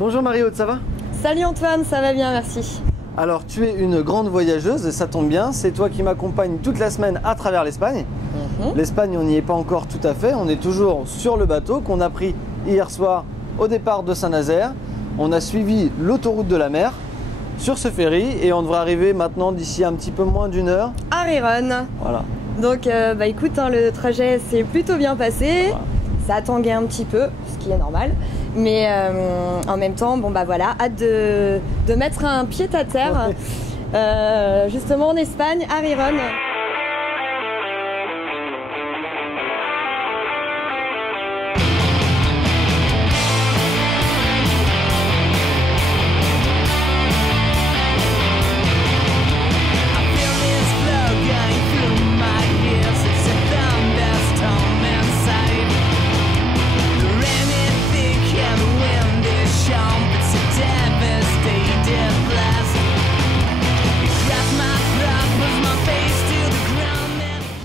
Bonjour Marie-Aude, ça va? Salut Antoine, ça va bien, merci. Alors tu es une grande voyageuse et ça tombe bien, c'est toi qui m'accompagne toute la semaine à travers l'Espagne. L'Espagne, on n'y est pas encore tout à fait, on est toujours sur le bateau qu'on a pris hier soir au départ de Saint-Nazaire. On a suivi l'autoroute de la mer sur ce ferry et on devrait arriver maintenant d'ici un petit peu moins d'une heure. À Riron. Voilà. Donc écoute, le trajet s'est plutôt bien passé. Voilà. Ça a tangué un petit peu, ce qui est normal. Mais en même temps, hâte de mettre un pied à terre, justement en Espagne, à Riron.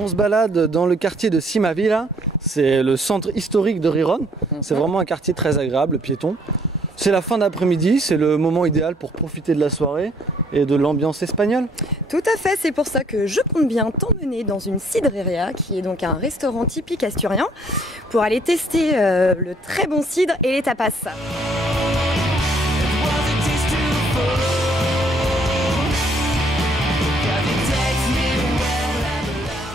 On se balade dans le quartier de Simavila, c'est le centre historique de Riron. C'est vraiment un quartier très agréable, piéton. C'est la fin d'après-midi, c'est le moment idéal pour profiter de la soirée et de l'ambiance espagnole. Tout à fait, c'est pour ça que je compte bien t'emmener dans une cidreria, qui est donc un restaurant typique asturien, pour aller tester le très bon cidre et les tapas.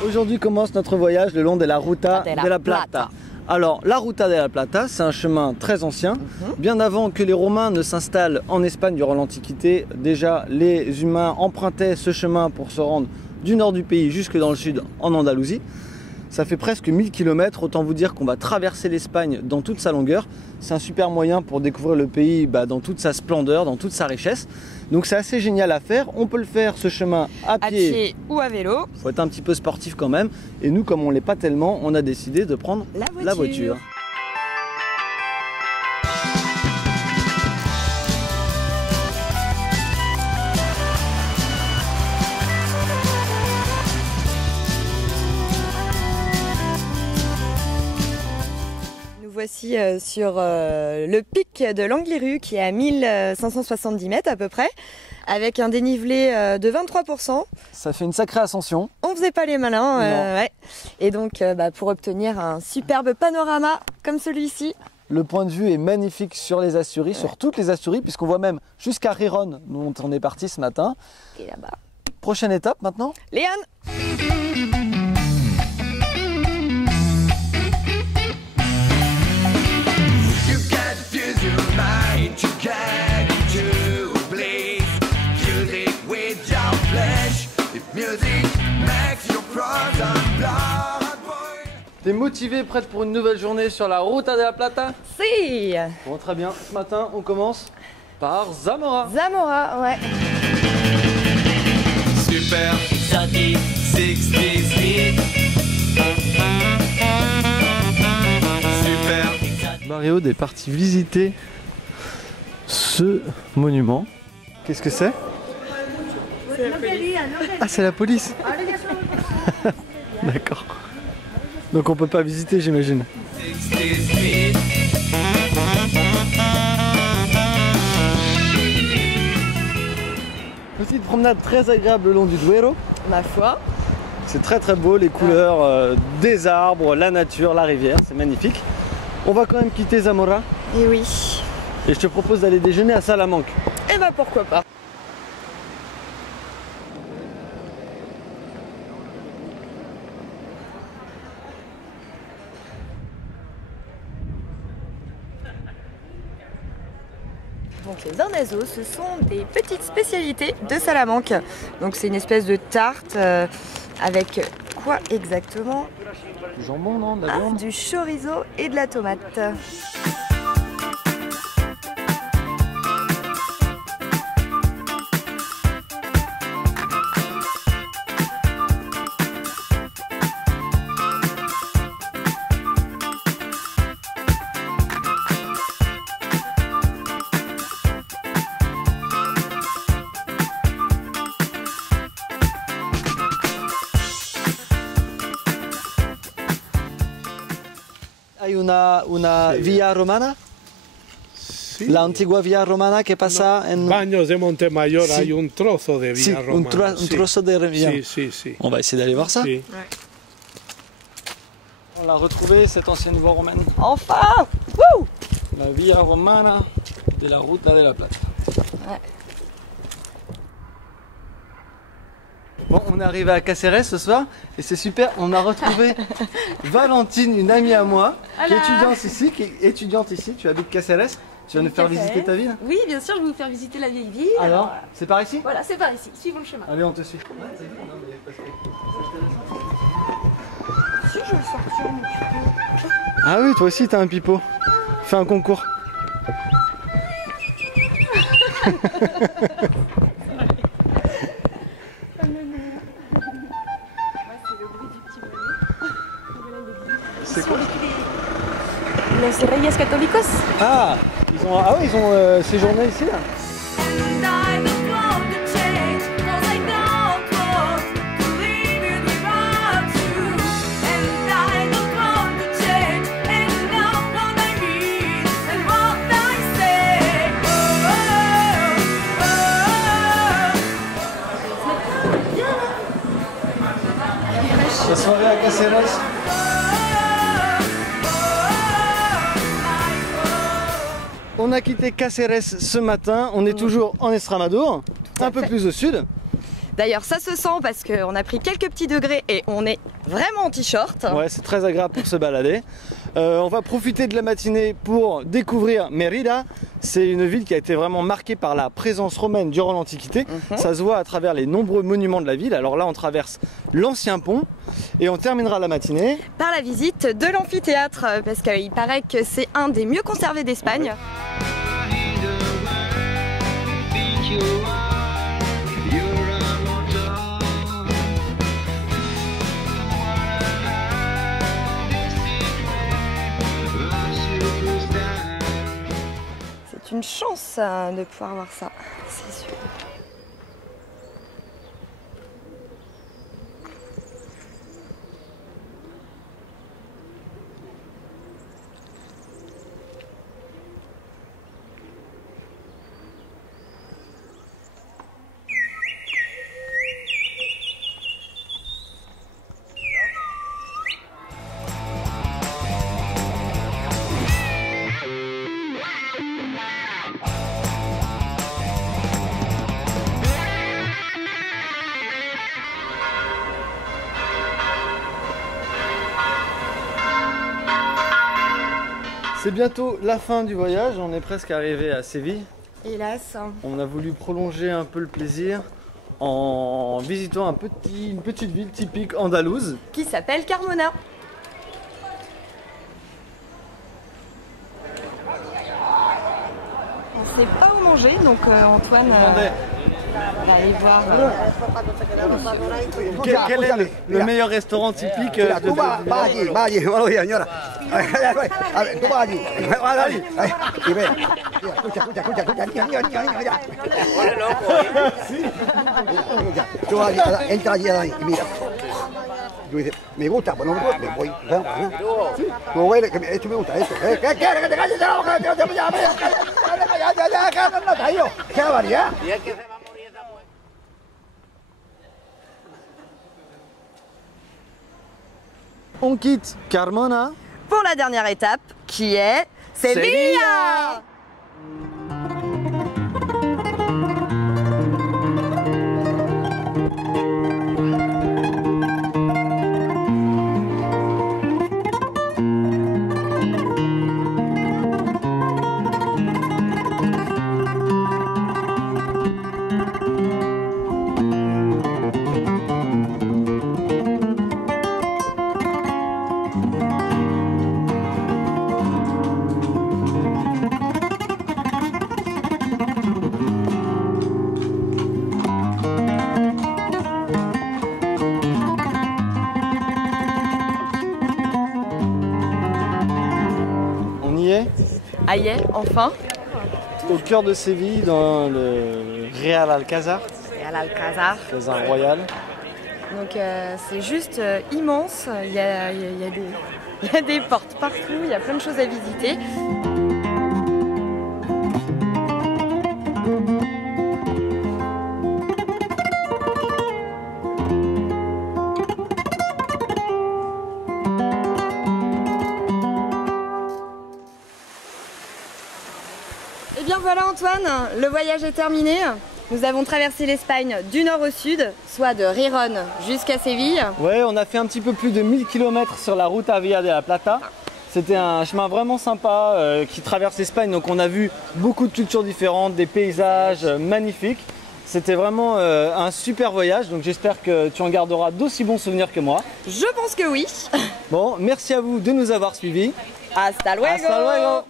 Aujourd'hui commence notre voyage le long de la Ruta de la Plata. Alors, la Ruta de la Plata, c'est un chemin très ancien. Bien avant que les Romains ne s'installent en Espagne durant l'Antiquité, déjà les humains empruntaient ce chemin pour se rendre du nord du pays jusque dans le sud, en Andalousie. Ça fait presque 1000 km, autant vous dire qu'on va traverser l'Espagne dans toute sa longueur. C'est un super moyen pour découvrir le pays dans toute sa splendeur, dans toute sa richesse. Donc c'est assez génial à faire. On peut le faire ce chemin à pied ou à vélo. Il faut être un petit peu sportif quand même. Et nous, comme on ne l'est pas tellement, on a décidé de prendre la voiture. Voici sur le pic de l'Angliru qui est à 1570 mètres à peu près, avec un dénivelé de 23%. Ça fait une sacrée ascension. On faisait pas les malins, ouais. Et donc pour obtenir un superbe panorama comme celui-ci. Le point de vue est magnifique sur les Asturies, sur toutes les Asturies, puisqu'on voit même jusqu'à Riron, dont on est parti ce matin. Et là-bas. Prochaine étape maintenant, Léane. T'es motivée, prête pour une nouvelle journée sur la Ruta de la Plata? Si. Bon, très bien. Ce matin, on commence par Zamora. Zamora, ouais. Super exotique, 60s hit. Super exotique. Marie-Aude est partie visiter ce monument. Qu'est-ce que c'est? Ah, c'est la police. D'accord. Donc on peut pas visiter, j'imagine. 60s hit. Petite promenade très agréable le long du Duero. Ma foi. C'est très très beau, les couleurs des arbres, la nature, la rivière, c'est magnifique. On va quand même quitter Zamora Et oui. et je te propose d'aller déjeuner à Salamanque. Et pourquoi pas. Donc les arnazos, ce sont des petites spécialités de Salamanque. Donc c'est une espèce de tarte avec quoi exactement? Du jambon, non? De la viande? Du chorizo et de la tomate. Hay una vía romana. sí. La antigua Vía Romana que pasa en... Baños de Montemayor, Sí. hay un trozo de Vía Sí, Romana. un trozo de Vía. Sí, sí, sí. On va essayer d'aller voir ça. Sí. On l'a retrouvé, cette ancienne voie romaine. Enfin! Wouh! La Vía Romana de la Ruta de la Plata. Ouais. Bon, on est arrivé à Caceres ce soir et c'est super, on a retrouvé Valentine, une amie à moi, qui est étudiante ici, tu habites Caceres, tu vas nous faire visiter ta ville? Oui, bien sûr, je vais vous faire visiter la vieille ville. Alors, c'est par ici? Voilà, c'est par ici, suivons le chemin. Allez, on te suit. Si, je vais le sortir, mais tu peux. Ah oui, toi aussi t'as un pipeau. Fais un concours. C'est quoi? Los Reyes Católicos. Ah, ils ont séjourné ici là. La soirée à Caceres. On a quitté Caceres ce matin, on est toujours en Estremadure, un peu plus au sud. D'ailleurs, ça se sent parce qu'on a pris quelques petits degrés et on est vraiment en t-shirt. Ouais, c'est très agréable pour se balader. On va profiter de la matinée pour découvrir Mérida. C'est une ville qui a été vraiment marquée par la présence romaine durant l'Antiquité. Ça se voit à travers les nombreux monuments de la ville. Alors là, on traverse l'ancien pont et on terminera la matinée Par la visite de l'amphithéâtre, parce qu'il paraît que c'est un des mieux conservés d'Espagne. C'est une chance de pouvoir voir ça, c'est sûr. C'est bientôt la fin du voyage, on est presque arrivé à Séville. Hélas. On a voulu prolonger un peu le plaisir en visitant une petite ville typique andalouse. Qui s'appelle Carmona. On sait pas où manger, donc Antoine va aller voir. Quel est le meilleur restaurant typique de Tú vas allí, señora. A ver, tú vas allí, y ve. Escucha, niño, ya. Tú vas allí, entra allí y mira. Tú dices, me gusta, pues no me voy. No huele, esto me gusta, esto. ¿Qué quieres? Que te calles la boca, ya, qué barbaridad. On quitte Carmona Pour la dernière étape, qui est Sevilla. Aïe, enfin. Au cœur de Séville, dans le Real Alcázar. Real Alcázar. Alcázar Royal. Donc c'est juste immense. Il y a des portes partout, il y a plein de choses à visiter. voilà Antoine, le voyage est terminé. Nous avons traversé l'Espagne du nord au sud, soit de Riron jusqu'à Séville. Ouais, on a fait un petit peu plus de 1000 km sur la Ruta Via de la Plata. C'était un chemin vraiment sympa qui traverse l'Espagne, donc on a vu beaucoup de cultures différentes, des paysages magnifiques. C'était vraiment un super voyage, donc j'espère que tu en garderas d'aussi bons souvenirs que moi. Je pense que oui. Bon, merci à vous de nous avoir suivis. Hasta luego. Hasta luego.